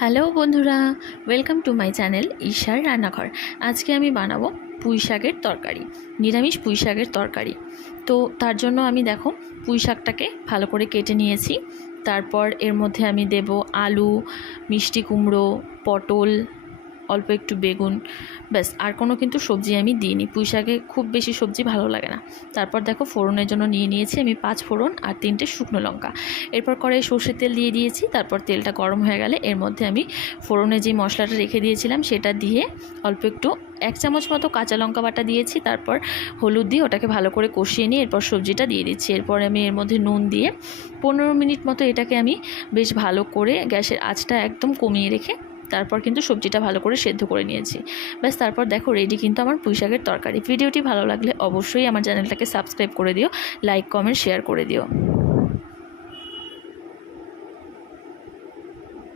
Hello বন্ধুরা, welcome to my channel ঈশার রান্নাঘর। আজকে আমি বানাবো পুঁই শাকের তরকারি, নিরামিষ পুঁই শাকের তরকারি। তো তার জন্য আমি দেখো পুঁই শাকটাকে ভালো করে কেটে নিয়েছি। তারপর এর মধ্যে আমি দেব আলু, মিষ্টি কুমড়ো, পটল, অল্প একটু বেগুন, ব্যাস। আর কোনো কিন্তু সবজি আমি দিইনি, পুঁই শাকে খুব বেশি সবজি ভালো লাগে না। তারপর দেখো ফোড়নের জন্য নিয়ে নিয়েছি আমি 5 ফোড়ন আর 3টে শুকনো লঙ্কা। এরপর কড়াই সর্ষের তেল দিয়ে দিয়েছি। তারপর তেলটা গরম হয়ে গেলে এর মধ্যে আমি ফোড়নে যে মশলাটা রেখে দিয়েছিলাম সেটা দিয়ে অল্প একটু 1 চামচ মতো কাঁচা লঙ্কা বাটা দিয়েছি। তারপর হলুদ দিয়ে ওটাকে ভালো করে কষিয়ে নিয়ে এরপর সবজিটা দিয়ে দিচ্ছি। এরপর আমি এর মধ্যে নুন দিয়ে 15 মিনিট মতো এটাকে আমি বেশ ভালো করে গ্যাসের আঁচটা একদম কমিয়ে রেখে তারপর কিন্তু সবজিটা ভালো করে সেদ্ধ করে নিয়েছি। ব্যাস, তারপর দেখো রেডি কিন্তু আমার পুঁই শাকের তরকারি। ভিডিওটি ভালো লাগলে অবশ্যই আমার চ্যানেলটাকে সাবস্ক্রাইব করে দিও, লাইক কমেন্ট শেয়ার করে দিও।